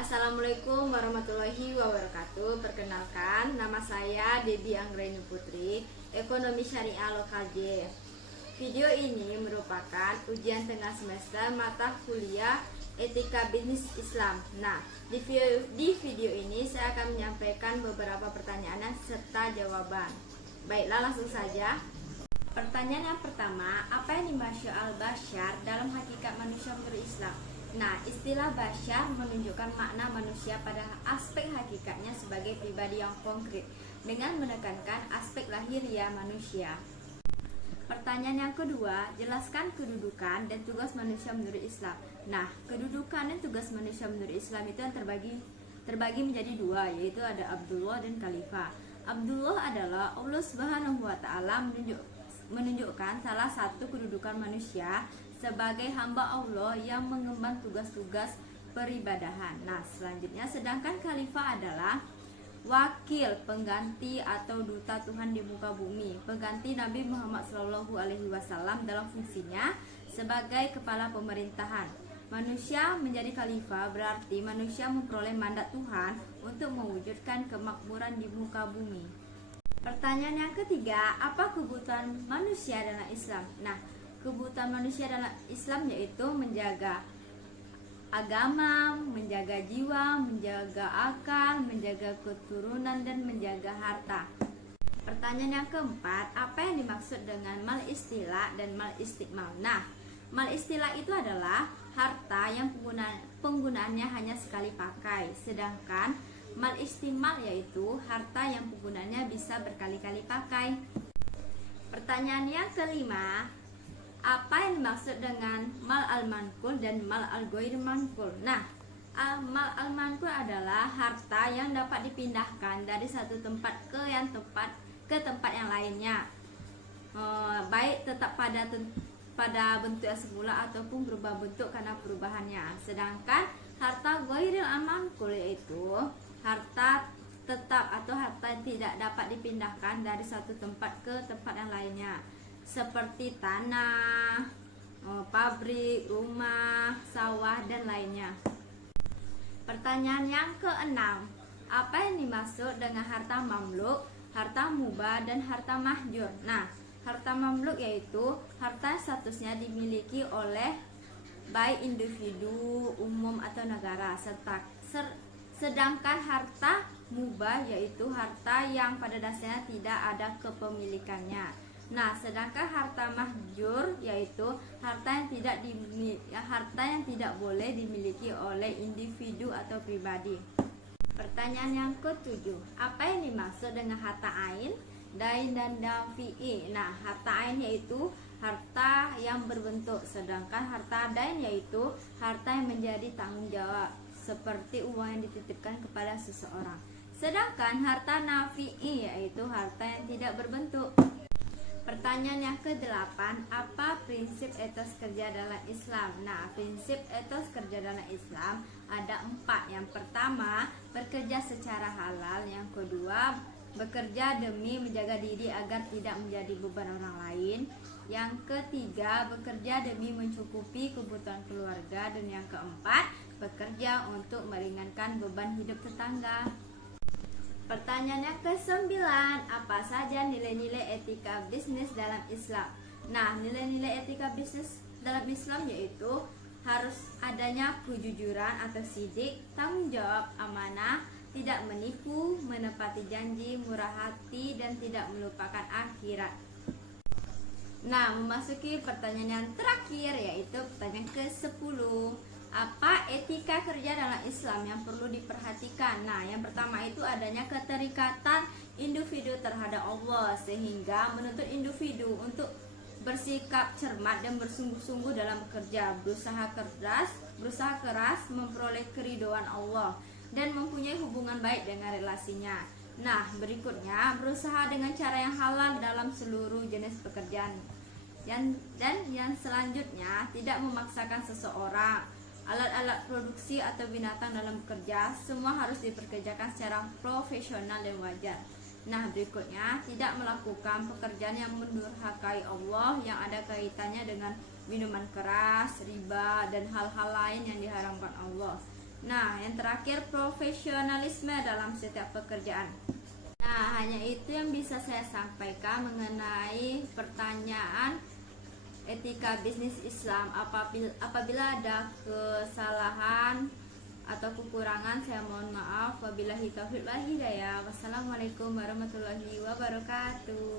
Assalamualaikum warahmatullahi wabarakatuh. Perkenalkan, nama saya Debbie Anggraini Putri, Ekonomi Syariah Lokal J. Video ini merupakan ujian tengah semester mata kuliah Etika Bisnis Islam. Nah, di video ini saya akan menyampaikan beberapa pertanyaan serta jawaban. Baiklah, langsung saja. Pertanyaan yang pertama, apa yang dimaksud al-basyar dalam hakikat manusia menurut Islam? Nah, istilah basyar menunjukkan makna manusia pada aspek hakikatnya sebagai pribadi yang konkret dengan menekankan aspek lahiriah manusia. Pertanyaan yang kedua, jelaskan kedudukan dan tugas manusia menurut Islam. Nah, kedudukan dan tugas manusia menurut Islam itu yang terbagi menjadi dua, yaitu ada Abdullah dan Khalifah. Abdullah adalah Allah Subhanahu wa Ta'ala menunjukkan salah satu kedudukan manusia sebagai hamba Allah yang mengemban tugas-tugas peribadahan. Nah, selanjutnya sedangkan khalifah adalah wakil, pengganti atau duta Tuhan di muka bumi, pengganti Nabi Muhammad SAW dalam fungsinya sebagai kepala pemerintahan. Manusia menjadi khalifah berarti manusia memperoleh mandat Tuhan untuk mewujudkan kemakmuran di muka bumi. Pertanyaan yang ketiga, apa kebutuhan manusia dalam Islam? Nah, kebutuhan manusia dalam Islam yaitu menjaga agama, menjaga jiwa, menjaga akal, menjaga keturunan, dan menjaga harta. Pertanyaan yang keempat, apa yang dimaksud dengan mal istilah dan mal istiqmal? Nah, mal istilah itu adalah harta yang penggunaannya hanya sekali pakai, sedangkan mal istimal yaitu harta yang penggunaannya bisa berkali-kali pakai. Pertanyaan yang kelima, apa yang dimaksud dengan mal al-manqul dan mal al-ghair manqul? Nah, mal al-manqul adalah harta yang dapat dipindahkan dari satu tempat ke tempat yang lainnya, baik tetap pada bentuk yang semula ataupun berubah bentuk karena perubahannya. Sedangkan harta ghairil manqul yaitu harta tetap atau harta yang tidak dapat dipindahkan dari satu tempat ke tempat yang lainnya, seperti tanah, pabrik, rumah, sawah, dan lainnya. Pertanyaan yang keenam, apa yang dimaksud dengan harta mamluk, harta mubah, dan harta mahjur? Nah, harta mamluk yaitu harta statusnya dimiliki oleh baik individu, umum, atau negara, sedangkan harta mubah yaitu harta yang pada dasarnya tidak ada kepemilikannya. Nah, sedangkan harta mahjur yaitu harta yang tidak boleh dimiliki oleh individu atau pribadi. Pertanyaan yang ketujuh, apa yang dimaksud dengan harta ain, dain, dan dafi'i? Nah, harta ain yaitu harta yang berbentuk, sedangkan harta dain yaitu harta yang menjadi tanggung jawab, seperti uang yang dititipkan kepada seseorang. Sedangkan harta nafi'i yaitu harta yang tidak berbentuk. Pertanyaan yang ke-8, apa prinsip etos kerja dalam Islam? Nah, prinsip etos kerja dalam Islam ada 4. Yang pertama, bekerja secara halal. Yang kedua, bekerja demi menjaga diri agar tidak menjadi beban orang lain. Yang ketiga, bekerja demi mencukupi kebutuhan keluarga. Dan yang keempat, bekerja untuk meringankan beban hidup tetangga. Pertanyaan yang ke-9, apa saja nilai-nilai etika bisnis dalam Islam? Nah, nilai-nilai etika bisnis dalam Islam yaitu harus adanya kejujuran atau sidik, tanggung jawab, amanah, tidak menipu, menepati janji, murah hati, dan tidak melupakan akhirat. Nah, memasuki pertanyaan yang terakhir yaitu pertanyaan ke-10. Apa etika kerja dalam Islam yang perlu diperhatikan? Nah, yang pertama itu adanya keterikatan individu terhadap Allah, sehingga menuntut individu untuk bersikap cermat dan bersungguh-sungguh dalam bekerja, berusaha keras memperoleh keridhaan Allah dan mempunyai hubungan baik dengan relasinya. Nah, berikutnya berusaha dengan cara yang halal dalam seluruh jenis pekerjaan. Dan yang selanjutnya tidak memaksakan seseorang, alat-alat produksi, atau binatang dalam bekerja. Semua harus dipekerjakan secara profesional dan wajar. Nah, berikutnya tidak melakukan pekerjaan yang mendurhakai Allah yang ada kaitannya dengan minuman keras, riba, dan hal-hal lain yang diharamkan Allah. Nah, yang terakhir profesionalisme dalam setiap pekerjaan. Nah, hanya itu yang bisa saya sampaikan mengenai pertanyaan etika bisnis Islam. Apabila ada kesalahan atau kekurangan, saya mohon maaf. Wabillahi taufiq wal hidayah. Wassalamualaikum warahmatullahi wabarakatuh.